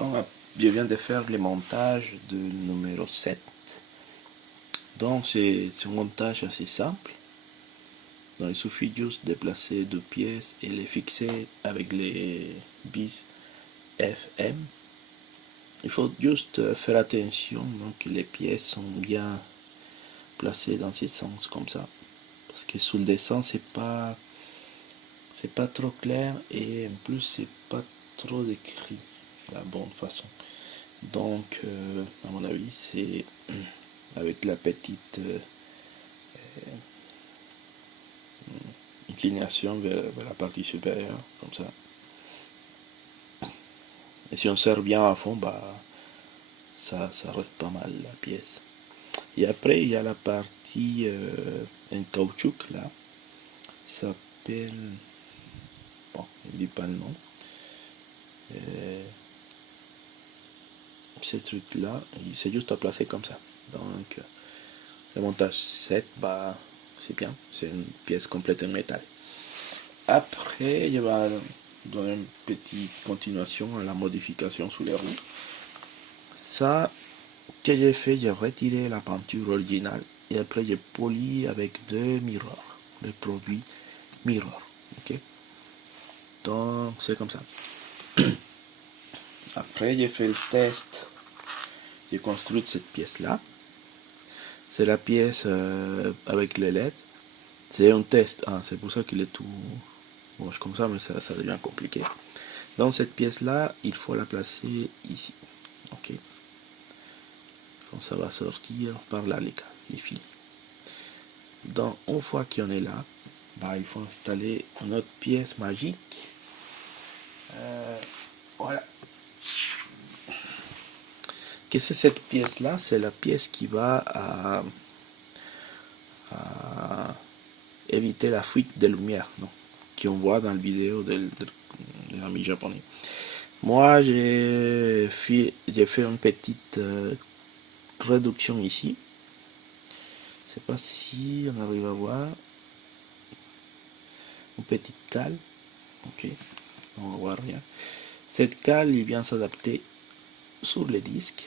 Donc, je viens de faire le montage de numéro 7. Donc, c'est un montage assez simple. Donc, il suffit juste de placer deux pièces et les fixer avec les vis FM. Il faut juste faire attention que les pièces sont bien placées dans ce sens comme ça. Parce que sous le dessin, c'est pas trop clair et en plus, c'est pas trop décrit de la bonne façon. Donc, à mon avis, c'est avec la petite inclination vers la partie supérieure, comme ça. Et si on serre bien à fond, ça reste pas mal la pièce. Et après, il y a la partie en caoutchouc, là. Ça s'appelle... Bon, il ne dit pas le nom. Ce truc-là, c'est juste à placer comme ça. Donc, le montage 7, c'est bien. C'est une pièce complète en métal. Après, je vais donner une petite continuation à la modification sous les roues. Ça, que j'ai fait, j'ai retiré la peinture originale et après j'ai poli avec deux mirrors, le produit mirror. Ok, donc c'est comme ça. Après, j'ai fait le test. J'ai construit cette pièce-là. C'est la pièce avec les LED. C'est un test. C'est pour ça qu'il est tout moche comme ça, mais ça devient compliqué. Dans cette pièce-là, il faut la placer ici. Ok. Donc ça va sortir par là les fils. Donc une fois qu'on est là, il faut installer une autre pièce magique. Voilà. Qu'est-ce que c'est cette pièce-là? C'est la pièce qui va à éviter la fuite de lumière, qu'on voit dans la vidéo de l'ami japonais. Moi, j'ai fait une petite réduction ici. Je sais pas si on arrive à voir une petite cale. Ok, on ne voit rien. Cette cale, il vient s'adapter sur les disques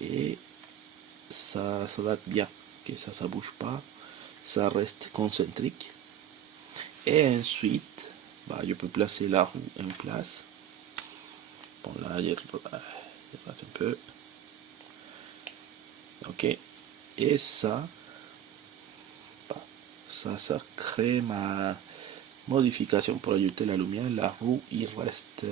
et ça s'adapte bien. Okay, ça bouge pas, ça reste concentrique. Et ensuite, je peux placer la roue en place. Bon, là, je rate un peu. Ok. Et ça crée ma modification pour ajouter la lumière. La roue, il reste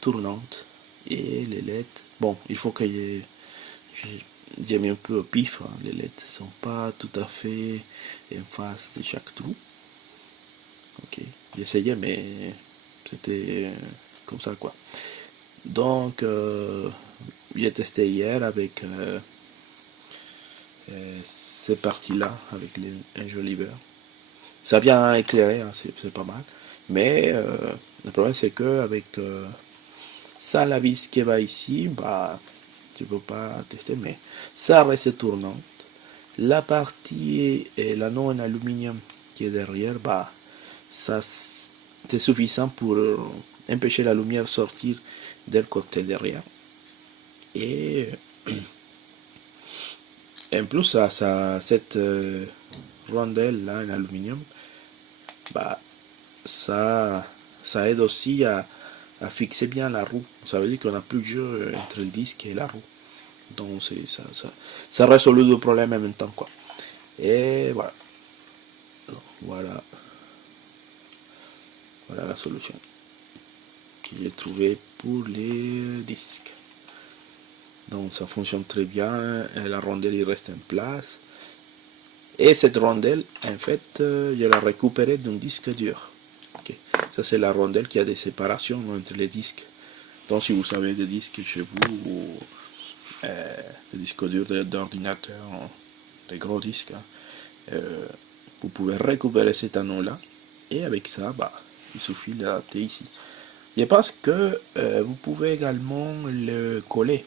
tournante. Et les LED, bon, il faut que j'ai mis un peu au pif. Les LED ne sont pas tout à fait en face de chaque trou. Ok, j'essayais, mais c'était comme ça, quoi. Donc, j'ai testé hier avec ces parties-là, avec un joli vert. Ça a bien éclairé, c'est pas mal. Mais le problème, c'est que avec ça, la vis qui va ici, tu peux pas tester, mais ça reste tournante. La partie et l'anneau en aluminium qui est derrière, ça c'est suffisant pour empêcher la lumière sortir d'un côté derrière. Et en plus, cette rondelle là en aluminium, ça aide aussi à fixer bien la roue. Ça veut dire qu'on n'a plus de jeu entre le disque et la roue. Donc ça résout le problème en même temps, quoi. Et voilà. Voilà la solution que j'ai trouvée pour les disques. Donc ça fonctionne très bien. La rondelle il reste en place. Et cette rondelle, en fait, je l'ai récupérée d'un disque dur. Okay. Ça c'est la rondelle qui a des séparations entre les disques. Donc si vous avez des disques chez vous ou des disques durs d'ordinateur, des gros disques, vous pouvez récupérer cet anneau-là. Et avec ça, il suffit de l'adapter ici. Je pense que vous pouvez également le coller.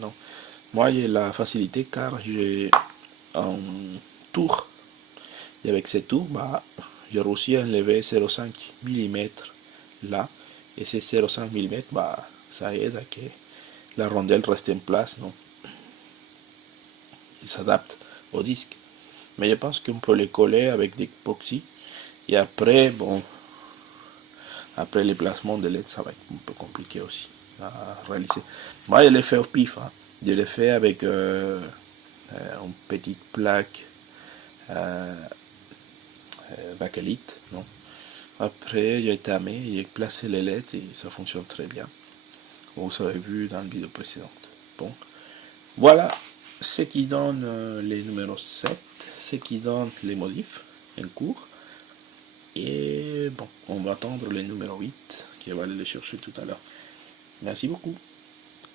Non. Moi, j'ai la facilité car j'ai un tour. Et avec ce tour, j'ai réussi à enlever 0,5 mm là. et c'est 0,5 mm, bah, ça aide à que la rondelle reste en place, non? Il s'adapte au disque. Mais je pense qu'on peut les coller avec des époxy. Et après, bon, après les placements de LED, ça va être un peu compliqué aussi à réaliser. Moi, je l'ai fait au pif. Hein. Je l'ai fait avec une petite plaque bakélite. Non. Après, j'ai tamé, j'ai placé les LED et ça fonctionne très bien. Comme vous avez vu dans la vidéo précédente. Bon, voilà ce qui donne les numéros 7, ce qui donne les modifs en cours. Et bon, on va attendre le numéro 8 qui va aller le chercher tout à l'heure. Merci beaucoup.